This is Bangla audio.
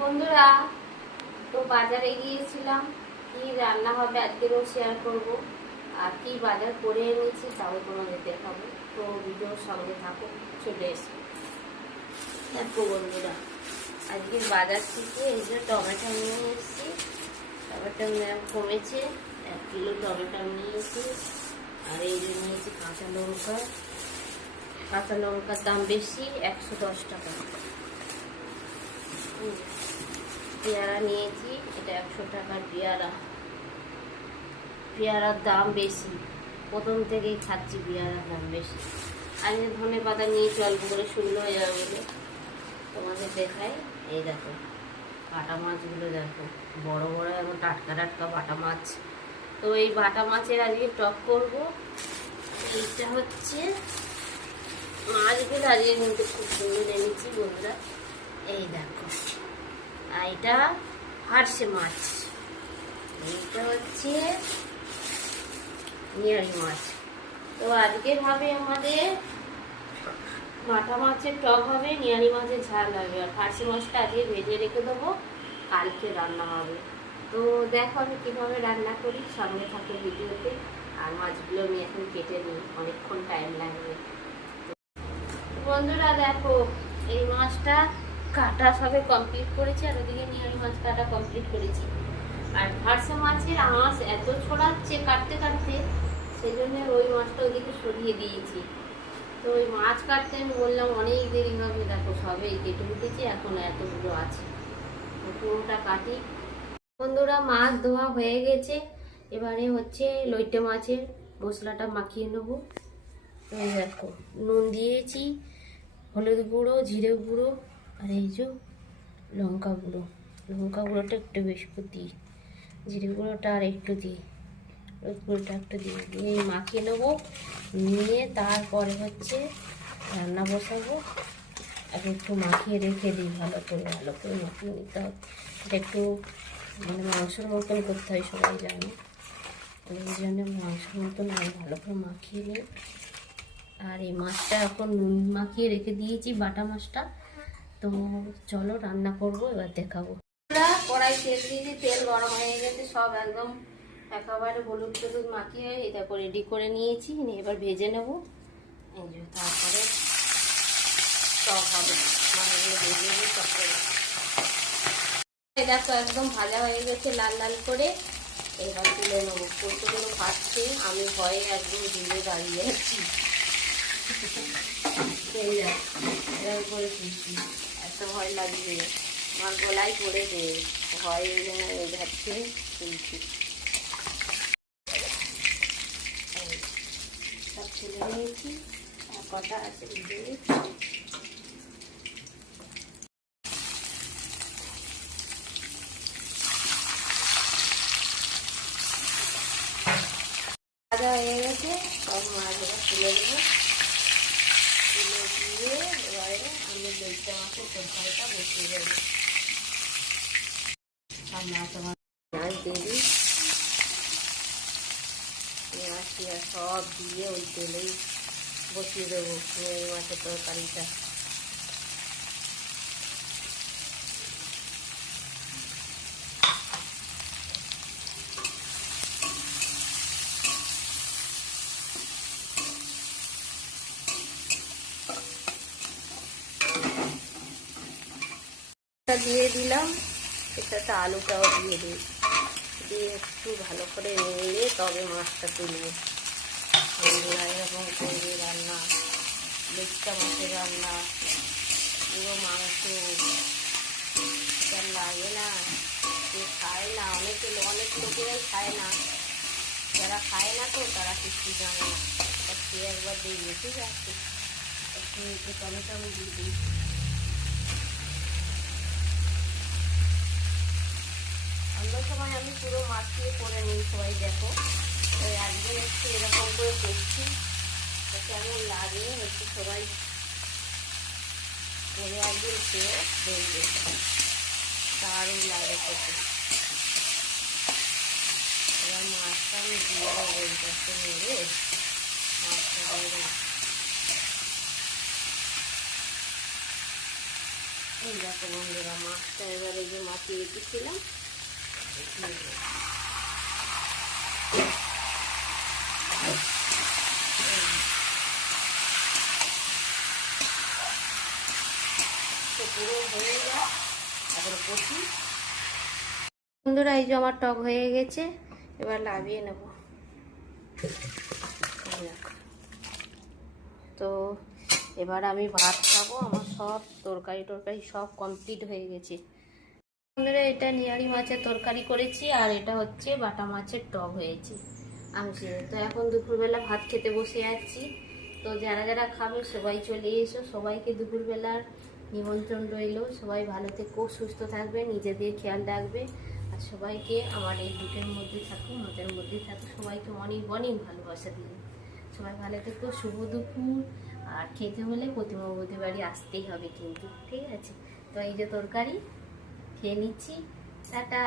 বন্ধুরা, তো বাজারে গিয়েছিলাম। কি রান্না হবে আজকেরও শেয়ার করব, আর কি বাজার করে এনেছি তাও তোমাদের দেখাবো। তো ভিডিওর সঙ্গে থাকো, চলে এসো। দেখো বন্ধুরা, আজকের বাজার থেকে এই যে টমেটো নিয়ে এসেছি। টমেটো কমেছে, 1 কিলো টমেটো নিয়েছি। আর এই যে নিয়েছি কাঁচা লঙ্কা। কাঁচা লঙ্কার দাম বেশি, 110 টাকা। পেয়ারা নিয়েছি, এটা 100 টাকার পেয়ারা। পেয়ারার দাম বেশি, প্রথম থেকেই খাচ্ছি পেয়ারার দাম বেশি। আর এই ধনে পাতা নিয়েছি অল্প করে, শুকনো হয়ে যাবে বলে। তোমাদের দেখাই, এই দেখো বাটা মাছগুলো, দেখো বড় বড় এবং টাটকা টাটকা বাটা মাছ। তো এই বাটা মাছের আজকে টক করব। এইটা হচ্ছে মাছগুলো আজকে কিন্তু খুব সুন্দর এনেছি বন্ধুরা, এই দেখো। আর এটা হারসে মাছ, এইটা হচ্ছে নিয়ারি মাছ। তো আজকের হবে আমাদের বাটা মাছের টক হবে, নিয়ারি মাছের ঝাল হবে। আর হারসে মাছটা আজকে ভেজে রেখে দেবো, কালকে রান্না হবে। তো দেখো আমি কীভাবে রান্না করি, সঙ্গে থাকো ভিডিওতে। আর মাছগুলো আমি এখন কেটে নিই, অনেকক্ষণ টাইম লাগবে। বন্ধুরা দেখো, এই মাছটা কাটা সবে কমপ্লিট করেছি, আর ওদিকে নিয়ারি মাছ কাটা কমপ্লিট করেছি। আর হারসে মাছের আঁশ এত ছড়াচ্ছে কাটতে কাটতে, সেই জন্য ওই মাছটা ওইদিকে সরিয়ে দিয়েছি। তো ওই মাছ কাটতে আমি বললাম অনেক দেরি হবে। দেখো সবে কেটে উঠেছি, এখন এতগুলো আছে, তো পুরোটা কাটি। বন্ধুরা, মাছ ধোয়া হয়ে গেছে, এবারে হচ্ছে লইটে মাছের মশলাটা মাখিয়ে নেবো। তো দেখো নুন দিয়েছি, হলুদ গুঁড়ো, জিরে গুঁড়ো, আর এই যে লঙ্কা গুঁড়ো। লঙ্কা গুঁড়োটা একটু বেশি দিই, জিরে গুঁড়োটা আর একটু দিই, হলুদ গুঁড়োটা একটু দিয়ে মাখিয়ে নেবো। নিয়ে তারপরে হচ্ছে রান্না বসাবো। আর একটু মাখিয়ে রেখে দিই, ভালো করে মাখিয়ে নিতে হবে। এটা একটু মানে মাংসের মতন করতে হয়, সবাই জানে। তো এই জন্য মাংসের মতন আমি ভালো করে মাখিয়ে নিই। আর এই মাছটা এখন নুন মাখিয়ে রেখে দিয়েছি, বাটা মাছটা। তো চলো রান্না করব, এবার দেখাবো। কড়াই তেল দিয়েছি, তেল গরম হয়ে গেছে, সব একদম একেবারে হলুদ টলুদ মাখিয়ে এটা করে রেডি করে নিয়েছি। এবার ভেজে নেব, এই যে তারপরে টক হবে, মাছগুলো ভেজে নিয়ে টক করে। এটা তো একদম ভাজা হয়ে গেছে লাল লাল করে, এবার তুলে নেবো। কতগুলো ভাজছে, আমি ভয়ে একদম দিলে দাঁড়িয়ে আছি। এরকম করে তুলছি, এত ভয় লাগছে, আমার গলায় পড়েছে ভয়ে, যেন যাচ্ছে তুলছি। সব তুলে নিয়েছি, আর কটা আছে ভিডিও। ভাজা হয়ে গেছে, সব মাছ এবার তুলে দেবো। তুলে দিয়ে এবারে আমি লইটা মাছের তরকারিটা বসিয়ে দেবো। আর মাছ আমার পেঁয়াজ দিয়ে দিই, পেঁয়াজ টিয়াজ সব দিয়ে ওই তেলেই বসিয়ে দেবো এই মাছের তরকারিটা। দিয়ে দিলাম, এটাতে আলুটাও দিয়ে দিই, দিয়ে একটু ভালো করে নেড়ে তবে মাছটা তুলবো। এরকম করবে রান্না, লইট্টা মাছের রান্না, পুরো মাংস এটা লাগে না, কেউ খায় না, অনেক লোকেরাই খায় না। যারা খায় না তো তারা কিছু জানে না, খেয়ে একবার দেখবে, ঠিক আছে। একটু টমেটো আমি দিয়ে দিই। অন্য সময় আমি পুরো মাছ দিয়ে করে নিই, সবাই দেখো। ওই আজকে একটু এরকম করে করছি, কেমন লাগে হচ্ছে সবাই করে একদিন খেয়ে দেখবে, দারুণ লাগে খেতে। এবার মাছটা আমি দিয়ে দেবো, ওই পাশে নেড়ে মাছটা দিয়ে দেবো। এই দেখো বন্ধুরা, মাছটা এবারে যে মাখিয়ে রেখেছিলাম পুরো হয়ে যায়। তারপরে কষি। বন্ধুরা এই যে আমার টক হয়ে গেছে, এবার নামিয়ে নেব। তো এবার আমি ভাত খাবো, আমার সব তরকারি সব কমপ্লিট হয়ে গেছে। বন্ধুরা এটা নিয়ারি মাছের তরকারি করেছি, আর এটা হচ্ছে বাটা মাছের টক হয়েছে আমসি। তো এখন দুপুরবেলা ভাত খেতে বসে আছি। তো যারা যারা খাবে সবাই চলে এসো, সবাইকে দুপুরবেলার নিমন্ত্রণ রইল। সবাই ভালো থেকো, সুস্থ থাকবে, নিজেদের খেয়াল রাখবে, আর সবাইকে আমার এই দুটোর মধ্যে থাকো, মতের মধ্যে থাকো, সবাইকে অনেক অনেক ভালোবাসা দিন। সবাই ভালো থেকো, শুভ দুপুর। আর খেতে হলে প্রতিমা বৌদি বাড়ি আসতেই হবে কিন্তু, ঠিক আছে? তো এই যে তরকারি খেয়ে নিচ্ছি, টাটা।